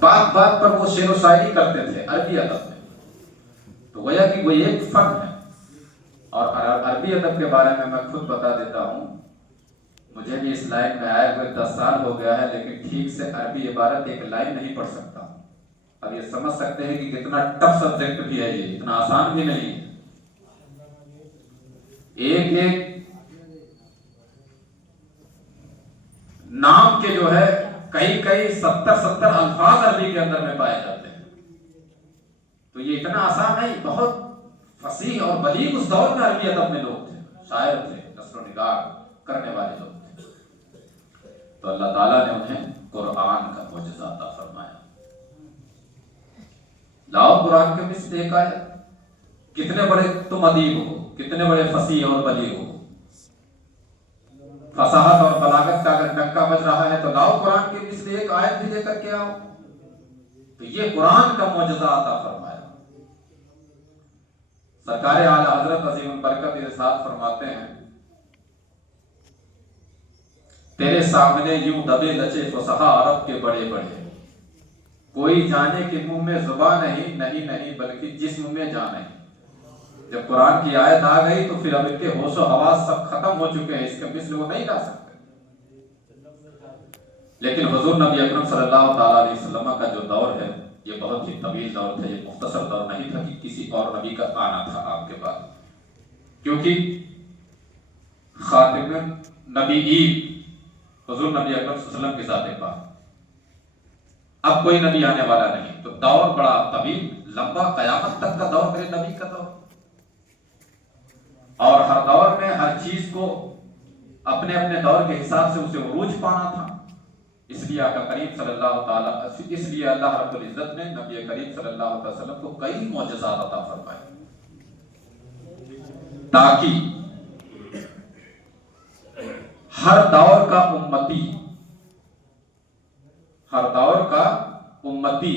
بات بات پر وہ شعر و شاعری کرتے تھے عربی ادب میں. تو گویا کہ وہ ایک فن ہے. اور عربی ادب کے بارے میں خود بتا دیتا ہوں. مجھے بھی اس لائن میں آئے ہوئے 10 سال ہو گیا ہے، لیکن ٹھیک سے عربی عبارت ایک لائن نہیں پڑھ سکتا. اب یہ سمجھ سکتے ہیں کہ کتنا ٹف سبجیکٹ بھی ہے، یہ اتنا آسان بھی نہیں ہے. ایک ایک نام کے جو ہے کئی 70 الفاظ عربی کے اندر میں پائے جاتے ہیں. تو یہ اتنا آسان نہیں، بہت فصیح اور بلیغ اس دور میں عربی ادب میں لوگ تھے، شاعر تھے، نثر و نگار کرنے والے لوگ تھے. تو اللہ تعالیٰ نے انہیں قرآن کا معجزہ عطا فرمایا. لاؤ قرآن کے مثل ایک آیت. کتنے بڑے تم ادیب ہو، کتنے بڑے فصیح اور بلیغ ہو. فصاحت اور بلاغت کا اگر ڈنکا بج رہا ہے تو لاؤ قرآن کے مثل ایک آیت بھی لے کر کے آؤ. تو یہ قرآن کا معجزہ عطا فرمایا. سرکار اعلیٰ حضرت عظیم البرکت ارشاد فرماتے ہیں، تیرے سامنے یوں دبے لچے فصحا عرب کے بڑے بڑے، کوئی جانے کہ منہ میں زبان نہیں بلکہ جسم میں جان نہیں. جب قرآن کی آیت آ گئی تو پھر اب ان کے ہوش و حواس سب ختم ہو چکے ہیں، اس کے مثل وہ نہیں لا سکتے. لیکن حضور نبی اکرم صلی اللہ تعالیٰ علیہ وسلم کا جو دور ہے یہ بہت ہی طویل دور تھا. یہ مختصر دور نہیں تھا کہ کسی اور نبی کا آنا تھا آپ کے بعد. کیونکہ خاتم نبیین حضور نبی اکرم صلی اللہ علیہ وسلم کے ذات پاک، اب کوئی نبی آنے والا نہیں. تو دور بڑا طویل لمبا، قیامت تک کا دور میرے نبی کا دور. اور ہر دور میں ہر چیز کو اپنے اپنے دور کے حساب سے اسے عروج پانا تھا. اس لیے آقا کریم صلی اللہ تعالیٰ، اس لیے اللہ رب العزت نے نبی کریم صلی اللہ علیہ وسلم کو کئی معجزات عطا فرمائے، تاکہ ہر دور کا امتی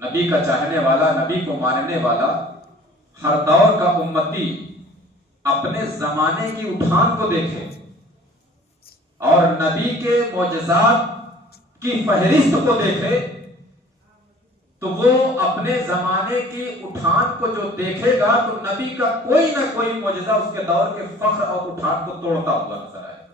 نبی کا چاہنے والا، نبی کو ماننے والا، ہر دور کا امتی اپنے زمانے کی اٹھان کو دیکھے اور نبی کے معجزات کی فہرست کو دیکھے. تو وہ اپنے زمانے کی اٹھان کو جو دیکھے گا تو نبی کا کوئی نہ کوئی معجزہ اس کے دور کے فخر اور اٹھان کو توڑتا ہوا نظر آئے گا.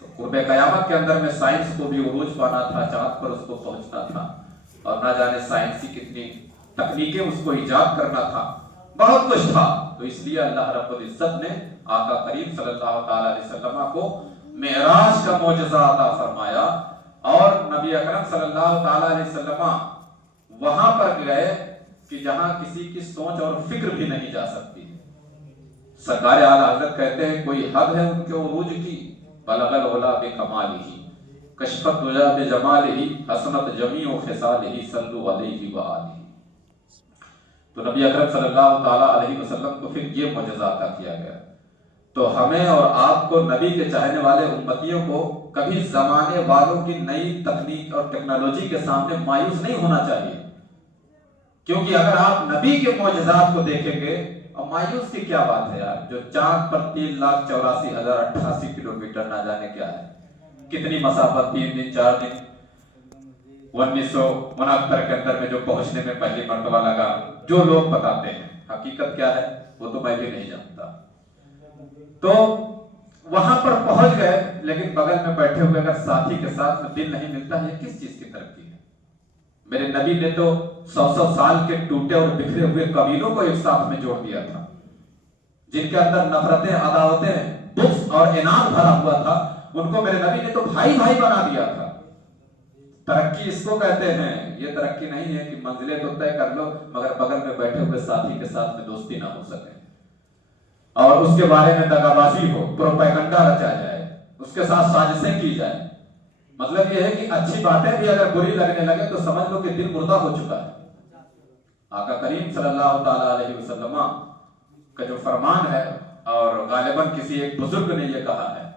تو قرب قیامت کے اندر میں سائنس کو بھی عروج پانا تھا، چاند پر اس کو پہنچنا تھا، اور نہ جانے سائنسی کتنی تکنیکیں اس کو ایجاد کرنا تھا، بہت کچھ تھا. تو اس لیے اللہ رب العزت نے آقا کریم صلی اللہ تعالیٰ علیہ وسلم کو معراج کا معجزہ عطا فرمایا. اور نبی اکرم صلی اللہ تعالیٰ علیہ وسلم وہاں پر گئے کہ جہاں کسی کی سوچ اور فکر بھی نہیں جا سکتی. سرکار اعلیٰ حضرت کہتے ہیں کوئی حد ہے ان کے عروج کی، بلغ العلا بکمالہ کشفت دجا بجمالہ حسنت جمیع خصالہ صلوا علیہ وآلہ. تو نبی اکرم صلی اللہ تعالیٰ علیہ وسلم کو پھر یہ معجزہ عطا کیا گیا. تو ہمیں اور آپ کو، نبی کے چاہنے والے امتیوں کو، کبھی زمانے والوں کی نئی تکنیک اور ٹیکنالوجی کے سامنے مایوس نہیں ہونا چاہیے. کیونکہ اگر آپ نبی کے معجزات کو دیکھیں گے، اور مایوس کی کیا بات ہے یار، جو چاند پر 3,84,088 کلومیٹر نہ جانے کیا ہے، کتنی مسافت، 3 دن 4 دن 1969 کے اندر میں جو پہنچنے میں پہلی مرتبہ لگا. جو لوگ بتاتے ہیں حقیقت کیا ہے وہ تو میں بھی نہیں جانتا. تو وہاں پر پہنچ گئے، لیکن بغل میں بیٹھے ہوئے اگر ساتھی کے ساتھ میں دل نہیں ملتا ہے، کس چیز کی ترقی ہے؟ میرے نبی نے تو 100 سال کے ٹوٹے اور بکھرے ہوئے قبیلوں کو ایک ساتھ میں جوڑ دیا تھا، جن کے اندر نفرتیں، عداوتیں، بغض اور عناد بھرا ہوا تھا. ان کو میرے نبی نے تو بھائی بھائی بنا دیا تھا. ترقی اس کو کہتے ہیں. یہ ترقی نہیں ہے کہ منزلیں تو طے کر لو مگر بغل میں بیٹھے ہوئے ساتھی کے ساتھ میں دوستی نہ ہو سکے اور اس کے بارے میں دغابازی ہو، پروپیگنڈا رچا جائے، اس کے ساتھ سازشیں کی جائے. مطلب یہ ہے کہ اچھی باتیں بھی اگر بری لگنے لگے تو سمجھ لو کہ دل مردہ ہو چکا ہے. آقا کریم صلی اللہ تعالیٰ علیہ وسلم کا جو فرمان ہے، اور غالباً کسی ایک بزرگ نے یہ کہا ہے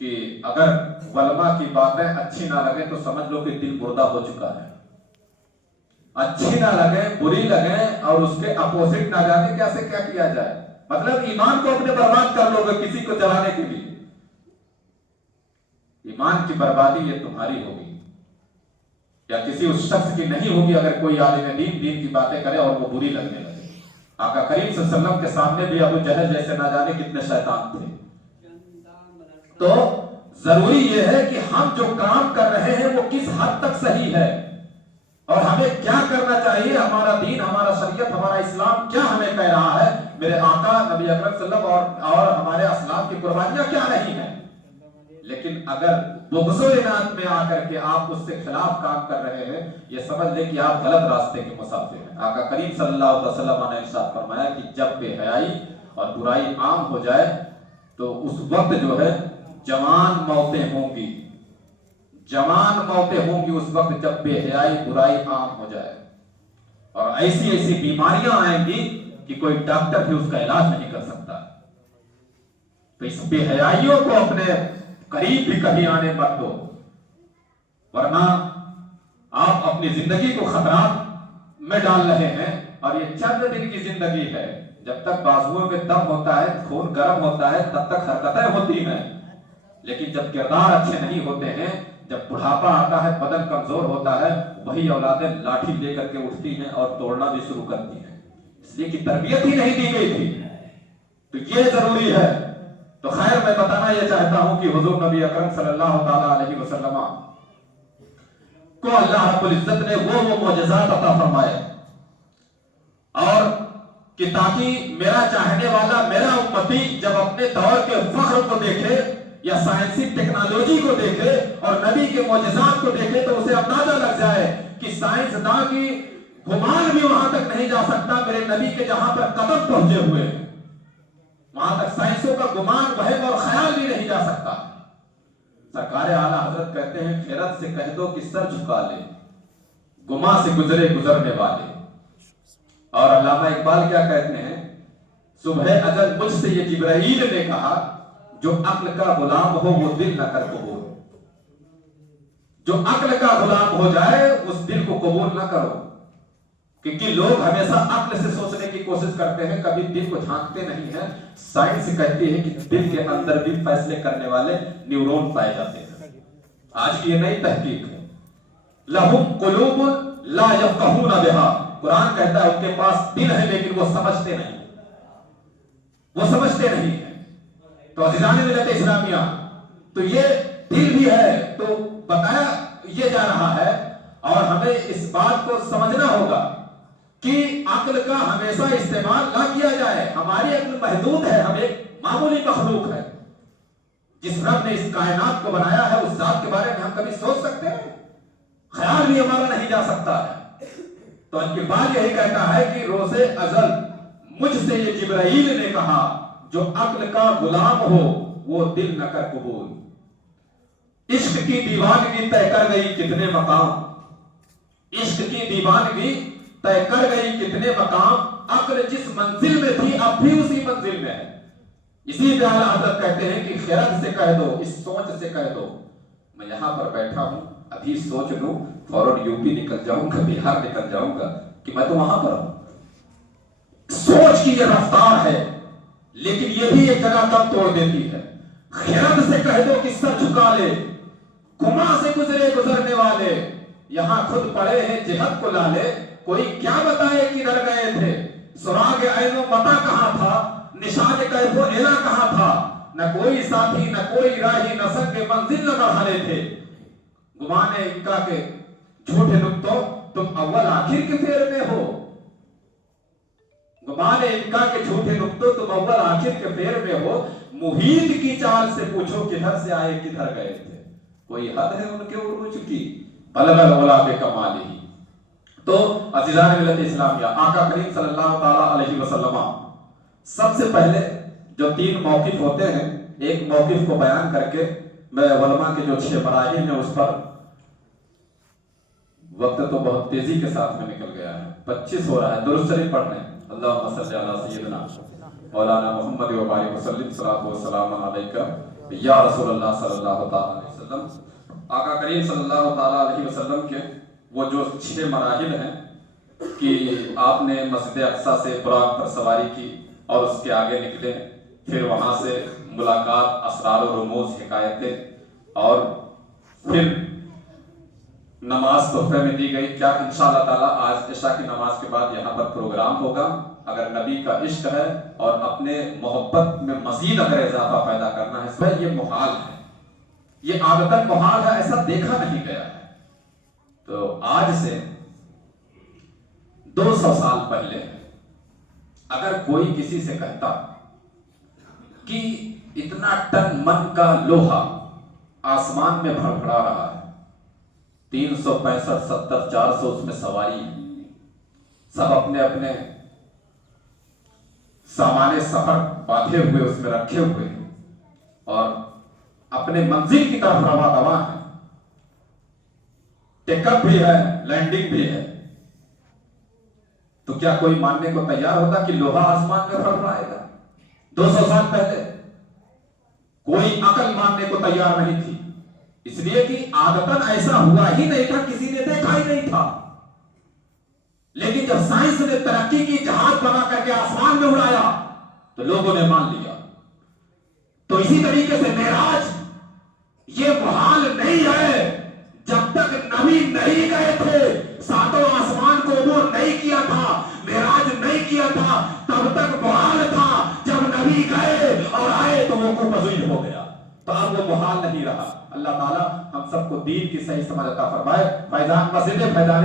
کہ اگر علماء کی باتیں اچھی نہ لگے تو سمجھ لو کہ دل مردہ ہو چکا ہے. اچھی نہ لگے، بری لگے، اور اس کے اپوزٹ نہ جانے کیسے کیا کیا جائے. مطلب ایمان کو اپنے برباد کر لو گے کسی کو جلانے کے لیے. ایمان کی بربادی یہ تمہاری ہوگی یا کسی اس شخص کی نہیں ہوگی اگر کوئی عالم دین دین کی باتیں کرے اور وہ بری لگنے لگے۔ آقا کریم صلی اللہ علیہ وسلم کے سامنے بھی ابو جہل جیسے نہ جانے کتنے شیطان تھے۔ تو ضروری یہ ہے کہ ہم جو کام کر رہے ہیں وہ کس حد تک صحیح ہے اور ہمیں کیا کرنا چاہیے، ہمارا دین، ہمارا شریعت، ہمارا اسلام کیا ہمیں کہہ رہا ہے، میرے آقا نبی اکرم صلی اللہ علیہ وسلم اور ہمارے اسلاف کی قربانیاں کیا نہیں ہیں۔ لیکن اگر بغض و عناد میں آ کر کے آپ اس سے خلاف کام کر رہے ہیں، یہ سمجھ لیں کہ آپ غلط راستے کے مسافر ہیں۔ آقا کریم صلی اللہ علیہ وسلم نے ارشاد فرمایا کہ جب بے حیائی اور برائی عام ہو جائے تو اس وقت جو ہے جوان موتیں ہوں گی، جوان موتیں ہوں گی اس وقت جب بے حیائی برائی عام ہو جائے، اور ایسی ایسی بیماریاں آئیں گی کہ کوئی ڈاکٹر بھی اس کا علاج نہیں کر سکتا۔ تو اس بے حیائیوں کو اپنے قریب بھی کبھی آنے مت دو، ورنہ آپ اپنی زندگی کو خطرات میں ڈال رہے ہیں، اور یہ چند دن کی زندگی ہے۔ جب تک بازوؤں میں دم ہوتا ہے، خون گرم ہوتا ہے، تب تک حرکتیں ہوتی ہیں، لیکن جب کردار اچھے نہیں ہوتے ہیں، جب بڑھاپا آتا ہے، بدن کمزور ہوتا ہے، وہی اولادیں لاٹھی لے کر کے اٹھتی ہیں اور توڑنا بھی شروع کرتی ہیں، اس لیے کہ تربیت ہی نہیں دی گئی تھی۔ تو یہ ضروری ہے۔ تو خیر، میں بتانا یہ چاہتا ہوں کہ حضور نبی اکرم صلی اللہ تعالیٰ علیہ وسلم کو اللہ رب العزت نے وہ معجزات عطا فرمائے، اور کہ تاکہ میرا چاہنے والا، میرا امتی جب اپنے دور کے فخر کو دیکھے یا سائنسی ٹیکنالوجی کو دیکھے اور نبی کے معجزات کو دیکھے تو اسے اندازہ لگ جائے کہ سائنسداں کی گمان بھی وہاں تک نہیں جا سکتا میرے نبی کے جہاں پر قدم پہنچے ہوئے ہیں، وہاں تک سائنسوں کا گمان، وہم اور خیال بھی نہیں جا سکتا۔ سرکار اعلیٰ حضرت کہتے ہیں خیرت سے کہہ دو کہ سر جھکا لے، گما سے گزرے گزرنے والے۔ اور علامہ اقبال کیا کہتے ہیں، صبح ازل مجھ سے یہ جبرائیل نے کہا، جو عقل کا غلام ہو وہ دل نہ کر قبول، جو عقل کا غلام ہو جائے اس دل کو قبول نہ کرو، کیونکہ لوگ ہمیشہ عقل سے سوچنے کی کوشش کرتے ہیں، کبھی دل کو جھانکتے نہیں ہیں۔ سائنس کہتی ہے کہ دل کے اندر بھی فیصلے کرنے والے نیورون پائے جاتے ہیں، آج کی یہ نئی تحقیق ہے۔ لہم قلوب لا یفقہون بہا، قرآن کہتا ہے ان کے پاس دل ہے لیکن وہ سمجھتے نہیں، وہ سمجھتے نہیں ہیں۔ تو عزیزان ملت اسلامیہ، تو یہ دل بھی ہے، تو بتایا یہ جا رہا ہے، اور ہمیں اس بات کو سمجھنا ہوگا کہ عقل کا ہمیشہ استعمال نہ کیا جائے۔ ہماری عقل محدود ہے، ہم ایک معمولی مخلوق ہے۔ جس رب نے اس کائنات کو بنایا ہے اس ذات کے بارے میں ہم کبھی سوچ سکتے ہیں؟ خیال بھی ہمارا نہیں جا سکتا ہے۔ تو ان کی بات یہی کہتا ہے کہ روز ازل مجھ سے یہ جبرائیل نے کہا، جو عقل کا غلام ہو وہ دل نہ کر قبول۔ عشق کی دیوانگی طے کر گئی کتنے مقام، عشق کی دیوانگی طے کر گئی کتنے مقام، عقل جس منزل میں تھی اب بھی اسی منزل میں ہے۔ اسی پہ اعلیٰ حضرت کہتے ہیں کہ خیرت سے کہہ دو، اس سوچ سے کہہ دو، میں یہاں پر بیٹھا ہوں، ابھی سوچ لوں فوراً یوپی نکل جاؤں گا، بہار نکل جاؤں گا کہ میں تو وہاں پر ہوں۔ سوچ کی یہ رفتار ہے، لیکن یہ بھی ایک جگہ کم توڑ دیتی ہے۔ خیرت سے کہہ دو کہ سر جھکا لے، گما سے گزرے گزرنے والے، یہاں خود پڑے ہیں جہت کو لالے، کوئی کیا بتائے کدھر گئے تھے، سراغ عین و متا کہاں تھا، نشان کیف و علا کہاں تھا، نہ کوئی ساتھی نہ کوئی راہی، نہ سنگ منزل نہ مرحلے تھے۔ گمان انکا کے جھوٹے نکتوں تم اول آخر کے پھیر میں ہو، گمان انکا کے جھوٹے نکتوں تم اول آخر کے پھیر میں ہو، محیط کی چال سے پوچھو کدھر سے آئے کدھر گئے تھے، کوئی حد ہے ان کے عروج کی، بلغ العلا بکمالہ۔ تو عزیزان ملت اسلامیہ، آقا کریم صلی اللہ تعالیٰ علیہ وسلم سب سے پہلے جو 3 موقف ہوتے ہیں، ایک موقف کو بیان کر کے میں علماء کے جو 6 مراحل ہیں اس پر، وقت تو بہت تیزی کے ساتھ میں نکل گیا ہے، 25 ہو رہا ہے، درست شریف پڑھنے، اللہم صلی علی سیدنا مولانا محمد و بارک وسلم، صلاۃ و سلام علیکہ یا رسول اللہ صلی اللہ تعالیٰ علیہ وسلم۔ آقا کریم صلی اللہ تعالیٰ علیہ وسلم کے وہ جو 6 مراحل ہیں کہ آپ نے مسجد اقصیٰ سے براق پر سواری کی اور اس کے آگے نکلے، پھر وہاں سے ملاقات، اسرار و رموز، حکایتیں، اور پھر نماز تحفے میں دی گئی. کیا انشاءاللہ تعالیٰ آج عشاء کی نماز کے بعد یہاں پر پروگرام ہوگا. اگر نبی کا عشق ہے اور اپنے محبت میں مزید اگر اضافہ پیدا کرنا ہے تو یہ محال ہے, یہ عادتاً محال ہے, ایسا دیکھا نہیں گیا ہے. تو آج سے 200 سال پہلے اگر کوئی کسی سے کہتا کہ اتنا ٹن من کا لوہا آسمان میں بھڑبڑا رہا ہے, 365 70 400 اس میں سواری ہے, سب اپنے اپنے سامان سفر باندھے ہوئے اس میں رکھے ہوئے اور اپنے منزل کی طرف رواں دواں ہے, ٹیک اپ بھی ہے, لینڈنگ بھی ہے, تو کیا کوئی ماننے کو تیار ہوتا کہ لوہا آسمان میں بھڑبڑائے گا؟ 200 سال پہلے کوئی عقل ماننے کو تیار نہیں تھی, اس لیے کہ عادتاً ایسا ہوا ہی نہیں تھا, کسی نے دیکھا ہی نہیں تھا. لیکن جب سائنس نے ترقی کی, جہاز بنا کر کے آسمان میں اڑایا تو لوگوں نے مان لیا. تو اسی طریقے سے معراج یہ محال نہیں ہے. جب تک نبی نہیں گئے تھے, ساتوں آسمان کو عبور نہیں کیا تھا, معراج نہیں کیا تھا, تب تک محال تھا. جب نبی گئے اور آئے تو وہ پذیر ہو گیا, تو اب وہ محال نہیں رہا. اللہ تعالیٰ ہم سب کو دین کی صحیح سمجھ عطا فرمائے. فیضان مسجد فیضان